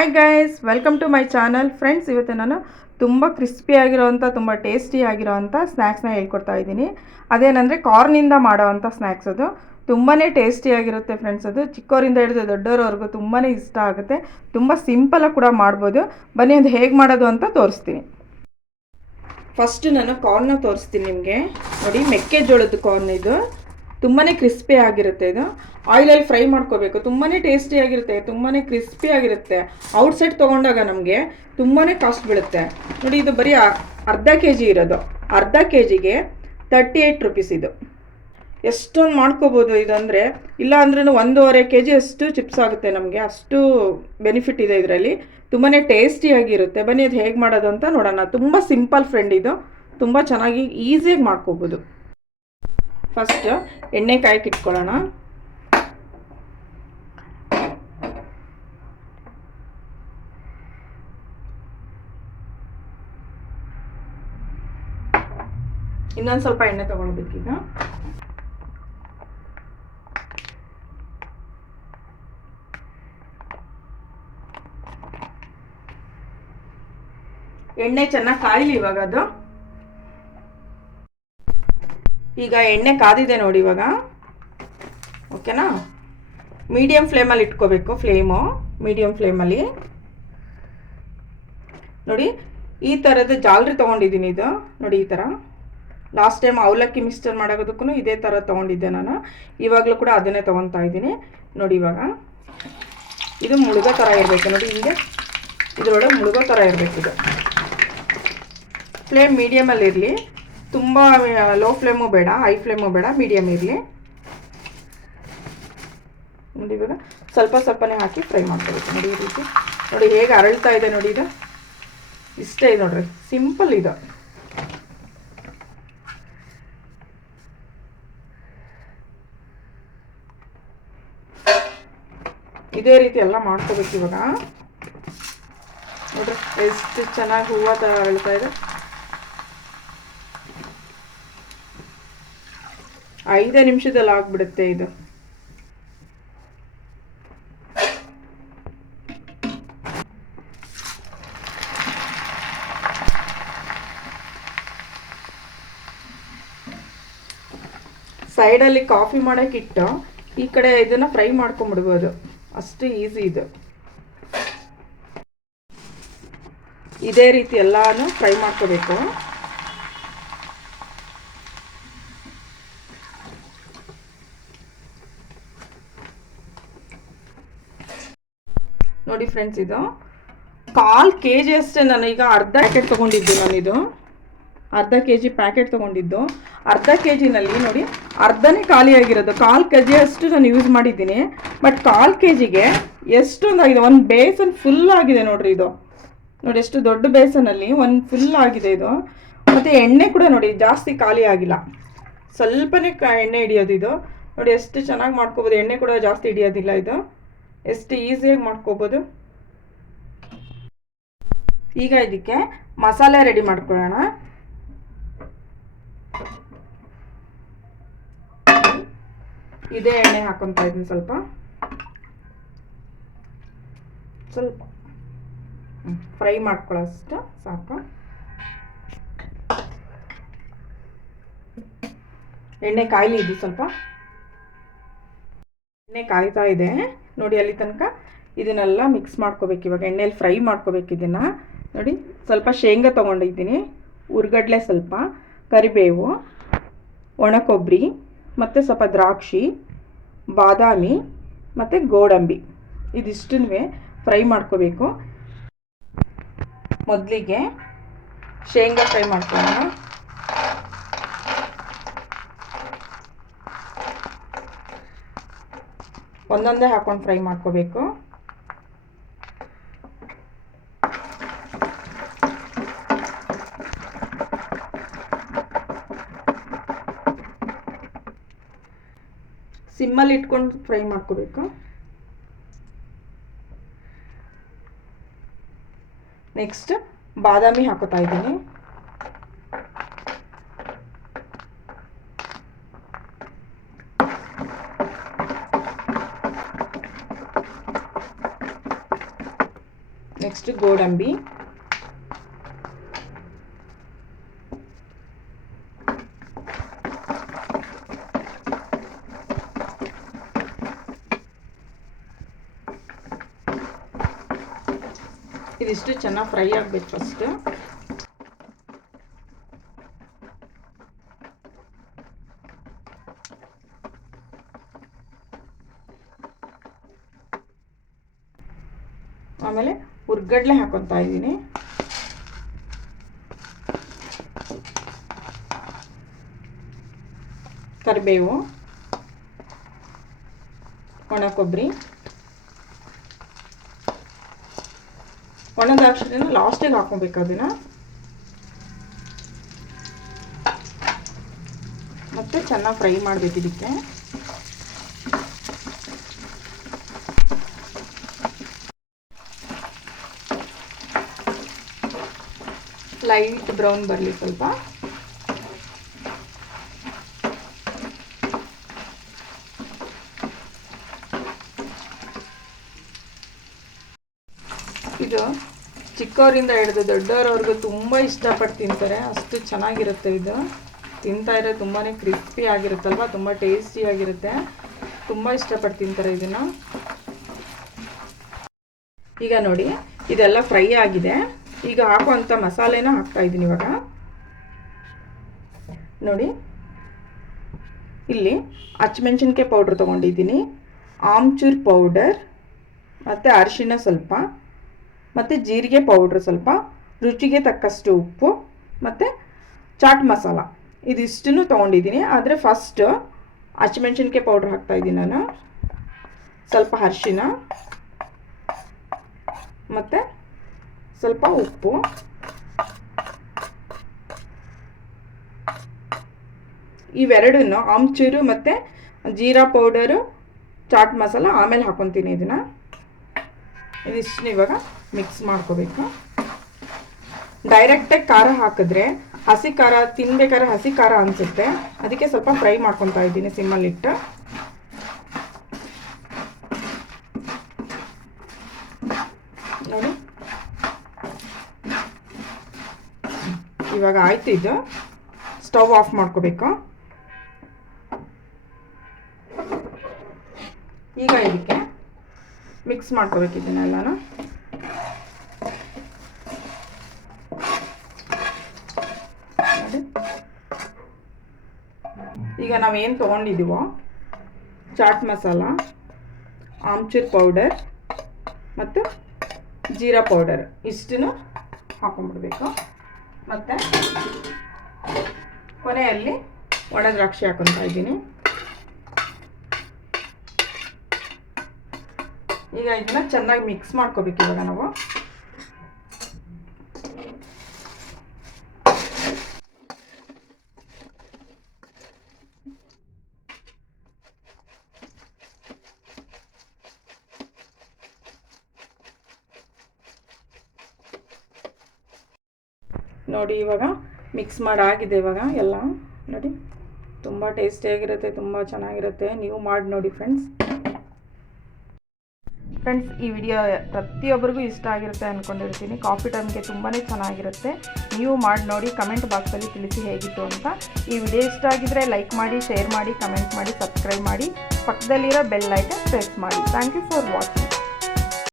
Hi guys, welcome to my channel. Friends, ಇವತ್ತು ನಾನು ತುಂಬ ಕ್ರಿಸ್ಪಿಯಾಗಿರೋವಂಥ ತುಂಬ ಟೇಸ್ಟಿಯಾಗಿರೋವಂಥ ಸ್ನ್ಯಾಕ್ಸ್ನ ಹೇಳ್ಕೊಡ್ತಾ ಇದ್ದೀನಿ. ಅದೇನೆಂದರೆ ಕಾರ್ನಿಂದ ಮಾಡೋವಂಥ ಸ್ನ್ಯಾಕ್ಸ್. ಅದು ತುಂಬಾ ಟೇಸ್ಟಿಯಾಗಿರುತ್ತೆ ಫ್ರೆಂಡ್ಸ್. ಅದು ಚಿಕ್ಕವರಿಂದ ಹಿಡಿದು ದೊಡ್ಡವರವರೆಗೂ ತುಂಬಾ ಇಷ್ಟ ಆಗುತ್ತೆ. ತುಂಬ ಸಿಂಪಲಾಗಿ ಕೂಡ ಮಾಡ್ಬೋದು. ಬನ್ನಿ ಅದು ಹೇಗೆ ಮಾಡೋದು ಅಂತ ತೋರಿಸ್ತೀನಿ. ಫಸ್ಟ್ ನಾನು ಕಾರ್ನ ತೋರಿಸ್ತೀನಿ ನಿಮಗೆ. ನೋಡಿ, ಮೆಕ್ಕೆಜೋಳದ ಕಾರ್ನ್ ಇದು. ತುಂಬಾ ಕ್ರಿಸ್ಪಿ ಆಗಿರುತ್ತೆ. ಇದು ಆಯಿಲಲ್ಲಿ ಫ್ರೈ ಮಾಡ್ಕೋಬೇಕು. ತುಂಬಾ ಟೇಸ್ಟಿಯಾಗಿರುತ್ತೆ, ತುಂಬಾ ಕ್ರಿಸ್ಪಿಯಾಗಿರುತ್ತೆ. ಔಟ್ಸೈಡ್ ತೊಗೊಂಡಾಗ ನಮಗೆ ತುಂಬಾ ಕಾಸ್ಟ್ ಬೀಳುತ್ತೆ. ನೋಡಿ, ಇದು ಬರೀ ಅರ್ಧ ಕೆ ಜಿ ಇರೋದು. ಅರ್ಧ ಕೆ ಜಿಗೆ 38 ರುಪೀಸ್. ಇದು ಎಷ್ಟೊಂದು ಮಾಡ್ಕೋಬೋದು. ಇದು ಅಂದರೆ ಇಲ್ಲ ಅಂದ್ರೂ 1.5 ಕೆ ಜಿ ಅಷ್ಟು ಚಿಪ್ಸ್ ಆಗುತ್ತೆ ನಮಗೆ. ಅಷ್ಟು ಬೆನಿಫಿಟ್ ಇದೆ ಇದರಲ್ಲಿ. ತುಂಬಾ ಟೇಸ್ಟಿಯಾಗಿರುತ್ತೆ. ಬನ್ನಿ ಅದು ಹೇಗೆ ಮಾಡೋದು ಅಂತ ನೋಡೋಣ. ತುಂಬ ಸಿಂಪಲ್ ಫ್ರೆಂಡ್. ಇದು ತುಂಬ ಚೆನ್ನಾಗಿ ಈಸಿಯಾಗಿ ಮಾಡ್ಕೋಬೋದು. ಫಸ್ಟ್ ಎಣ್ಣೆ ಕಾಯಕ್ಕೆ ಇಟ್ಕೊಳ್ಳೋಣ. ಇನ್ನೊಂದು ಸ್ವಲ್ಪ ಎಣ್ಣೆ ತಗೊಳ್ಬೇಕೀಗ. ಎಣ್ಣೆ ಚೆನ್ನಾಗಿ ಕಾಯಿಲಿ ಇವಾಗ. ಅದು ಈಗ ಎಣ್ಣೆ ಕಾದಿದೆ ನೋಡಿ ಇವಾಗ. ಓಕೆನಾ? ಮೀಡಿಯಮ್ ಫ್ಲೇಮಲ್ಲಿ ಇಟ್ಕೋಬೇಕು. ಮೀಡಿಯಮ್ ಫ್ಲೇಮಲ್ಲಿ. ನೋಡಿ, ಈ ಥರದ ಜಾಲರಿ ತೊಗೊಂಡಿದ್ದೀನಿ. ಇದು ನೋಡಿ, ಈ ಥರ. ಲಾಸ್ಟ್ ಟೈಮ್ ಅವಲಕ್ಕಿ ಮಿಕ್ಸ್ಚರ್ ಮಾಡೋದಕ್ಕೂ ಇದೇ ಥರ ತೊಗೊಂಡಿದ್ದೆ ನಾನು. ಇವಾಗಲೂ ಕೂಡ ಅದನ್ನೇ ತೊಗೊತಾ ಇದ್ದೀನಿ. ನೋಡಿ, ಇವಾಗ ಇದು ಮುಳುಗೋ ಥರ ಇರಬೇಕು. ನೋಡಿ, ಹಿಂಗೆ ಇದರೊಳಗೆ ಮುಳುಗೋ ಥರ ಇರಬೇಕು. ಇದು ಫ್ಲೇಮ್ ಮೀಡಿಯಮಲ್ಲಿ ಇರಲಿ. ತುಂಬ ಲೋ ಫ್ಲೇಮು ಬೇಡ, ಹೈ ಫ್ಲೇಮು ಬೇಡ, ಮೀಡಿಯಮ್ ಇರಲಿ. ನೋಡಿ, ಇವಾಗ ಸ್ವಲ್ಪ ಸ್ವಲ್ಪನೇ ಹಾಕಿ ಫ್ರೈ ಮಾಡ್ಕೋಬೇಕು. ನೋಡಿ, ಈ ರೀತಿ. ನೋಡಿ ಹೇಗೆ ಅರಳ್ತಾ ಇದೆ ನೋಡಿ. ಇದು ಇಷ್ಟೇ ಇದೆ ನೋಡ್ರಿ, ಸಿಂಪಲ್ ಇದು. ಇದೇ ರೀತಿ ಎಲ್ಲ ಮಾಡ್ಕೋಬೇಕು ಇವಾಗ. ನೋಡ್ರಿ ಎಷ್ಟು ಚೆನ್ನಾಗಿ ಹೂವು ಥರ ಅರಳ್ತಾ ಇದೆ. 5 ನಿಮಿಷದಲ್ಲಿ ಆಗ್ಬಿಡುತ್ತೆ ಇದು. ಸೈಡಲ್ಲಿ ಕಾಫಿ ಮಾಡೋಕ್ಕಿಟ್ಟು ಈ ಕಡೆ ಇದನ್ನು ಫ್ರೈ ಮಾಡ್ಕೊಂಬಿಡ್ಬೋದು. ಅಷ್ಟು ಈಸಿ ಇದು. ಇದೇ ರೀತಿ ಎಲ್ಲಾನು ಫ್ರೈ ಮಾಡ್ಕೋಬೇಕು. ನೋಡಿ ಫ್ರೆಂಡ್ಸ್, ಇದು 1/4 ಕೆ ಜಿ ಅಷ್ಟೇ. ನಾನು ಈಗ ಅರ್ಧ ಪ್ಯಾಕೆಟ್ ತೊಗೊಂಡಿದ್ದು. ನಾನಿದು ಅರ್ಧ ಕೆ ಜಿ ಪ್ಯಾಕೆಟ್ ತೊಗೊಂಡಿದ್ದು. ಅರ್ಧ ಕೆ ಜಿನಲ್ಲಿ ನೋಡಿ ಅರ್ಧನೇ ಖಾಲಿಯಾಗಿರೋದು. 1/4 ಕೆ ಜಿ ಅಷ್ಟು ನಾನು ಯೂಸ್ ಮಾಡಿದ್ದೀನಿ. ಬಟ್ 1/4 ಕೆ ಜಿಗೆ ಎಷ್ಟೊಂದಾಗಿದೆ. ಒಂದು ಬೇಸನ್ ಫುಲ್ ಆಗಿದೆ ನೋಡ್ರಿ. ಇದು ನೋಡಿ, ಎಷ್ಟು ದೊಡ್ಡ ಬೇಸನಲ್ಲಿ ಒಂದು ಫುಲ್ ಆಗಿದೆ ಇದು. ಮತ್ತು ಎಣ್ಣೆ ಕೂಡ ನೋಡಿ ಜಾಸ್ತಿ ಖಾಲಿ ಆಗಿಲ್ಲ. ಸ್ವಲ್ಪನೇ ಎಣ್ಣೆ ಹಿಡಿಯೋದು ಇದು. ನೋಡಿ ಎಷ್ಟು ಚೆನ್ನಾಗಿ ಮಾಡ್ಕೋಬೋದು. ಎಣ್ಣೆ ಕೂಡ ಜಾಸ್ತಿ ಹಿಡಿಯೋದಿಲ್ಲ. ಇದು ಎಷ್ಟು ಈಸಿಯಾಗಿ ಮಾಡ್ಕೋಬೋದು. ಈಗ ಇದಕ್ಕೆ ಮಸಾಲೆ ರೆಡಿ ಮಾಡ್ಕೊಳ್ಳೋಣ. ಇದೇ ಎಣ್ಣೆ ಹಾಕೊತಾ ಇದ್ದೀನಿ. ಸ್ವಲ್ಪ ಫ್ರೈ ಮಾಡ್ಕೊಳ್ಳೋಷ್ಟು ಸಾಕು. ಎಣ್ಣೆ ಕಾಯಿಲಿ. ಇದು ಸ್ವಲ್ಪ ಎಣ್ಣೆ ಕಾಯ್ತಾ ಇದೆ ನೋಡಿ. ಅಲ್ಲಿ ತನಕ ಇದನ್ನೆಲ್ಲ ಮಿಕ್ಸ್ ಮಾಡ್ಕೋಬೇಕು. ಇವಾಗ ಎಣ್ಣೆಯಲ್ಲಿ ಫ್ರೈ ಮಾಡ್ಕೋಬೇಕು ಇದನ್ನು. ನೋಡಿ, ಸ್ವಲ್ಪ ಶೇಂಗಾ ತೊಗೊಂಡಿದ್ದೀನಿ, ಉರ್ಗಡ್ಲೆ, ಸ್ವಲ್ಪ ಕರಿಬೇವು, ಒಣ ಕೊಬ್ಬರಿ, ಮತ್ತು ಸ್ವಲ್ಪ ದ್ರಾಕ್ಷಿ, ಬಾದಾಮಿ ಮತ್ತು ಗೋಡಂಬಿ. ಇದಿಷ್ಟನ್ನು ಫ್ರೈ ಮಾಡ್ಕೋಬೇಕು. ಮೊದಲಿಗೆ ಶೇಂಗಾ ಫ್ರೈ ಮಾಡ್ಕೊಳ್ಳೋಣ. ಒಂದೊಂದೇ ಹಾಕೊಂಡು ಫ್ರೈ ಮಾಡ್ಕೋಬೇಕು. ಸಿಮ್ಮಲ್ಲಿ ಇಟ್ಕೊಂಡು ಫ್ರೈ ಮಾಡ್ಕೋಬೇಕು. ನೆಕ್ಸ್ಟ್ ಬಾದಾಮಿ ಹಾಕೋತಾ ಇದ್ದೀನಿ. ನೆಕ್ಸ್ಟ್ ಗೋಡಂಬಿ, ಇದಿಷ್ಟು ಚೆನ್ನಾಗಿ ಫ್ರೈ ಆಗಬೇಕು ಫಸ್ಟ್. ಆಮೇಲೆ ಹುರ್ಗಡ್ಲೆ ಹಾಕೊತಾ ಇದ್ದೀನಿ. ಕರಿಬೇವು, ಒಣ ಕೊಬ್ಬರಿ, ಒಣ ದ್ರಾಕ್ಷಿನ ಲಾಸ್ಟಿಗೆ ಹಾಕೊಬೇಕು. ಅದನ್ನು ಮತ್ತೆ ಚೆನ್ನಾಗಿ ಫ್ರೈ ಮಾಡಬೇಕು. ಇದಕ್ಕೆ ಲೈಟ್ ಬ್ರೌನ್ ಬರಲಿ ಸ್ವಲ್ಪ. ಇದು ಚಿಕ್ಕವರಿಂದ ಹಿಡಿದು ದೊಡ್ಡವರವರೆಗೂ ತುಂಬ ಇಷ್ಟಪಟ್ಟು ತಿಂತಾರೆ, ಅಷ್ಟು ಚೆನ್ನಾಗಿರುತ್ತೆ. ಇದು ತಿಂತಾ ಇರೋ ತುಂಬಾ ಕ್ರಿಸ್ಪಿ ಆಗಿರುತ್ತಲ್ವ, ತುಂಬ ಟೇಸ್ಟಿಯಾಗಿರುತ್ತೆ, ತುಂಬ ಇಷ್ಟಪಟ್ಟು ತಿಂತಾರೆ ಇದನ್ನು. ಈಗ ನೋಡಿ ಇದೆಲ್ಲ ಫ್ರೈ ಆಗಿದೆ. ಈಗ ಹಾಕುವಂಥ ಮಸಾಲೆನ ಹಾಕ್ತಾ ಇದ್ದೀನಿ ಇವಾಗ. ನೋಡಿ ಇಲ್ಲಿ ಹಸಿಮೆಣಸಿನ್ಕಾಯಿ ಪೌಡ್ರ್ ತೊಗೊಂಡಿದ್ದೀನಿ, ಆಮ್ಚೂರ್ ಪೌಡರ್ ಮತ್ತು ಅರಿಶಿಣ ಸ್ವಲ್ಪ, ಮತ್ತು ಜೀರಿಗೆ ಪೌಡ್ರ್ ಸ್ವಲ್ಪ, ರುಚಿಗೆ ತಕ್ಕಷ್ಟು ಉಪ್ಪು ಮತ್ತು ಚಾಟ್ ಮಸಾಲ, ಇದಿಷ್ಟನ್ನು ತೊಗೊಂಡಿದ್ದೀನಿ. ಆದರೆ ಫಸ್ಟ್ ಹಸಿಮೆಣಸಿನ್ಕಾಯಿ ಪೌಡ್ರ್ ಹಾಕ್ತಾಯಿದ್ದೀನಿ ನಾನು, ಸ್ವಲ್ಪ ಅರಿಶಿಣ ಮತ್ತು ಸ್ವಲ್ಪ ಉಪ್ಪು, ಇವೆರಡನ್ನು ಆಮ್ಚೂರು ಮತ್ತು ಜೀರಾ ಪೌಡರು, ಚಾಟ್ ಮಸಾಲ ಆಮೇಲೆ ಹಾಕೊತೀನಿ. ಇದಿಷ್ಟು ಇವಾಗ ಮಿಕ್ಸ್ ಮಾಡ್ಕೋಬೇಕು. ಡೈರೆಕ್ಟಾಗಿ ಖಾರ ಹಾಕಿದ್ರೆ ಹಸಿ ಖಾರ ತಿನ್ಬೇಕಾದ್ರೆ ಹಸಿ ಖಾರ ಅನಿಸುತ್ತೆ, ಅದಕ್ಕೆ ಸ್ವಲ್ಪ ಫ್ರೈ ಮಾಡ್ಕೊತಾ ಇದ್ದೀನಿ ಸಿಮ್ಮಲ್ಲಿಟ್ಟು. ನೋಡಿ ಇವಾಗ ಆಯ್ತು. ಇದು ಸ್ಟವ್ ಆಫ್ ಮಾಡ್ಕೋಬೇಕು. ಈಗ ಇದಕ್ಕೆ ಮಿಕ್ಸ್ ಮಾಡ್ಕೋಬೇಕು ಇದನ್ನೆಲ್ಲನೂ. ಈಗ ನಾವೇನು ತೊಗೊಂಡಿದ್ದೀವೋ ಚಾಟ್ ಮಸಾಲ, ಆಮ್ಚೂರ್ ಪೌಡರ್ ಮತ್ತು ಜೀರಾ ಪೌಡರ್ ಇಷ್ಟನ್ನು ಹಾಕೊಂಡ್ಬಿಡ್ಬೇಕು. ಮತ್ತು ಕೊನೆಯಲ್ಲಿ ಒಣ ದ್ರಾಕ್ಷಿ ಹಾಕೊತಾ ಇದ್ದೀನಿ. ಈಗ ಇದನ್ನ ಚೆನ್ನಾಗಿ ಮಿಕ್ಸ್ ಮಾಡ್ಕೋಬೇಕು. ಇವಾಗ ನಾವು ನೋಡಿ ಇವಾಗ ಮಿಕ್ಸ್ ಮಾಡಾಗಿದೆ. ಇವಾಗ ಎಲ್ಲ ನೋಡಿ ತುಂಬ ಟೇಸ್ಟಿಯಾಗಿರುತ್ತೆ, ತುಂಬ ಚೆನ್ನಾಗಿರುತ್ತೆ. ನೀವು ಮಾಡಿ ನೋಡಿ ಫ್ರೆಂಡ್ಸ್. ಈ ವಿಡಿಯೋ ಪ್ರತಿಯೊಬ್ಬರಿಗೂ ಇಷ್ಟ ಆಗಿರುತ್ತೆ ಅಂದ್ಕೊಂಡಿರ್ತೀನಿ. ಕಾಫಿ ಟೈಮ್ಗೆ ತುಂಬಾ ಚೆನ್ನಾಗಿರುತ್ತೆ. ನೀವು ಮಾಡಿ ನೋಡಿ, ಕಮೆಂಟ್ ಬಾಕ್ಸಲ್ಲಿ ತಿಳಿಸಿ ಹೇಗಿತ್ತು ಅಂತ. ಈ ವಿಡಿಯೋ ಇಷ್ಟ ಆಗಿದ್ದರೆ ಲೈಕ್ ಮಾಡಿ, ಶೇರ್ ಮಾಡಿ, ಕಮೆಂಟ್ ಮಾಡಿ, ಸಬ್ಸ್ಕ್ರೈಬ್ ಮಾಡಿ, ಪಕ್ಕದಲ್ಲಿರೋ ಬೆಲ್ ಐಕನ್ ಪ್ರೆಸ್ ಮಾಡಿ. Thank you for watching.